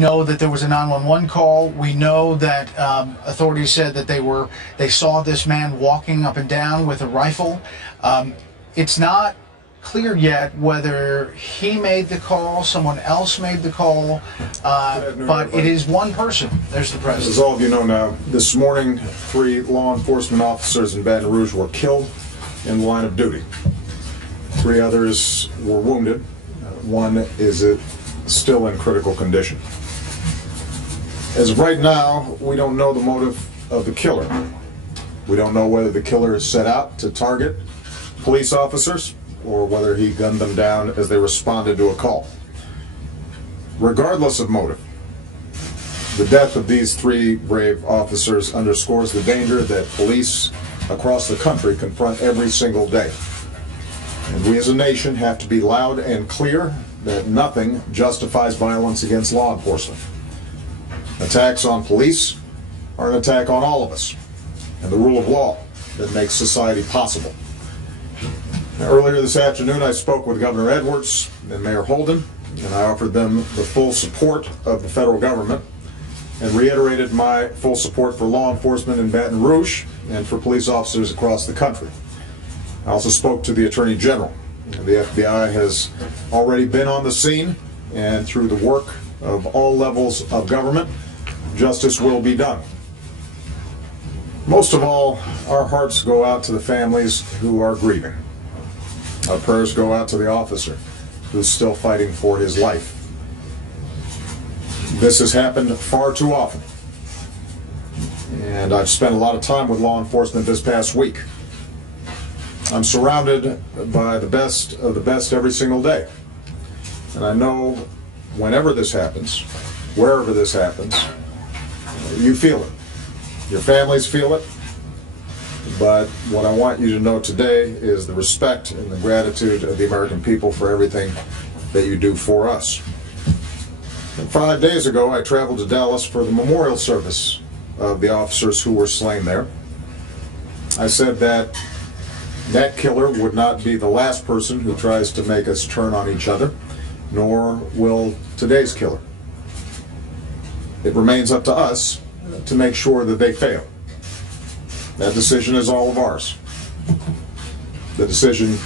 Know that there was a 911 call. We know that authorities said that they saw this man walking up and down with a rifle. It's not clear yet whether he made the call, someone else made the call, but it is one person. There's the president. As all of you know now, this morning 3 law enforcement officers in Baton Rouge were killed in the line of duty. 3 others were wounded. One is still in critical condition. As of right now, we don't know the motive of the killer. We don't know whether the killer is set out to target police officers or whether he gunned them down as they responded to a call. Regardless of motive, the death of these 3 brave officers underscores the danger that police across the country confront every single day. And we as a nation have to be loud and clear that nothing justifies violence against law enforcement. Attacks on police are an attack on all of us and the rule of law that makes society possible. Now, earlier this afternoon, I spoke with Governor Edwards and Mayor Holden, and I offered them the full support of the federal government and reiterated my full support for law enforcement in Baton Rouge and for police officers across the country. I also spoke to the Attorney General. The FBI has already been on the scene, and through the work of all levels of government, justice will be done. Most of all, our hearts go out to the families who are grieving. Our prayers go out to the officer who's still fighting for his life. This has happened far too often, and I've spent a lot of time with law enforcement this past week. I'm surrounded by the best of the best every single day, and I know whenever this happens, wherever this happens, you feel it. Your families feel it. But what I want you to know today is the respect and the gratitude of the American people for everything that you do for us. And 5 days ago, I traveled to Dallas for the memorial service of the officers who were slain there. I said that killer would not be the last person who tries to make us turn on each other, nor will today's killer. It remains up to us to make sure that they fail. That decision is all of ours. The decision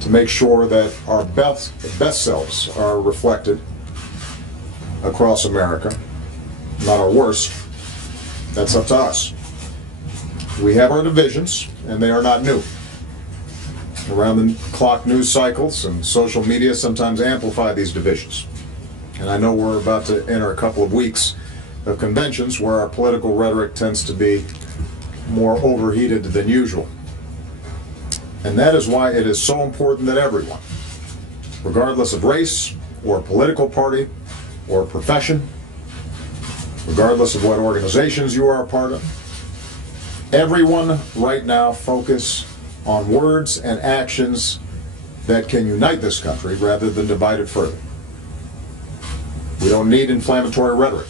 to make sure that our best selves are reflected across America, not our worst, that's up to us. We have our divisions, and they are not new. Around-the-clock news cycles and social media sometimes amplify these divisions. And I know we're about to enter a couple of weeks of conventions where our political rhetoric tends to be more overheated than usual. And that is why it is so important that everyone, regardless of race or political party or profession, regardless of what organizations you are a part of, everyone right now focus on words and actions that can unite this country rather than divide it further. We don't need inflammatory rhetoric.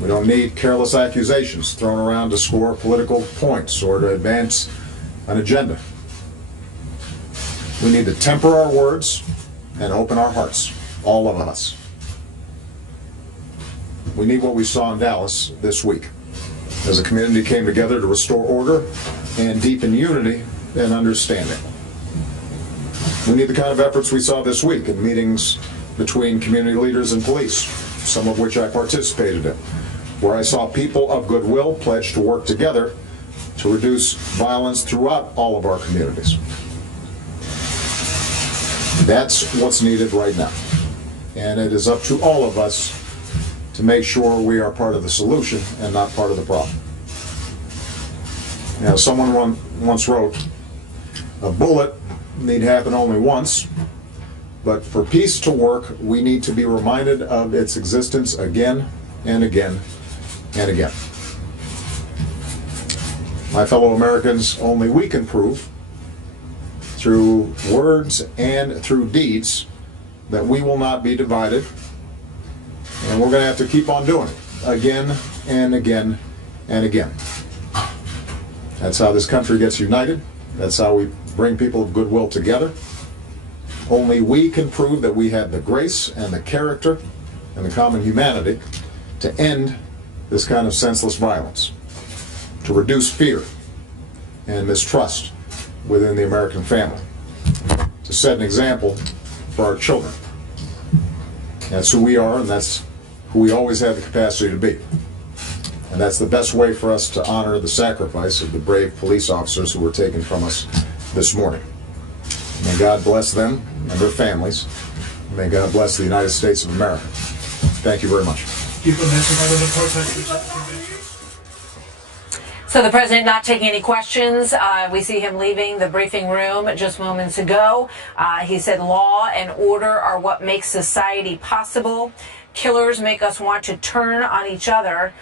We don't need careless accusations thrown around to score political points or to advance an agenda. We need to temper our words and open our hearts, all of us. We need what we saw in Dallas this week, as a community came together to restore order and deepen unity and understanding. We need the kind of efforts we saw this week in meetings between community leaders and police, some of which I participated in, where I saw people of goodwill pledge to work together to reduce violence throughout all of our communities. That's what's needed right now. And it is up to all of us to make sure we are part of the solution and not part of the problem. Now, someone once wrote, "A bullet need happen only once, but for peace to work, we need to be reminded of its existence again and again and again." My fellow Americans, only we can prove through words and through deeds that we will not be divided, and we're going to have to keep on doing it again and again and again. That's how this country gets united. That's how we bring people of goodwill together. Only we can prove that we have the grace and the character and the common humanity to end this kind of senseless violence, to reduce fear and mistrust within the American family, to set an example for our children. That's who we are, and that's who we always have the capacity to be. And that's the best way for us to honor the sacrifice of the brave police officers who were taken from us this morning. May God bless them and their families. May God bless the United States of America. Thank you very much. So the president not taking any questions. We see him leaving the briefing room just moments ago. He said law and order are what makes society possible. Killers make us want to turn on each other.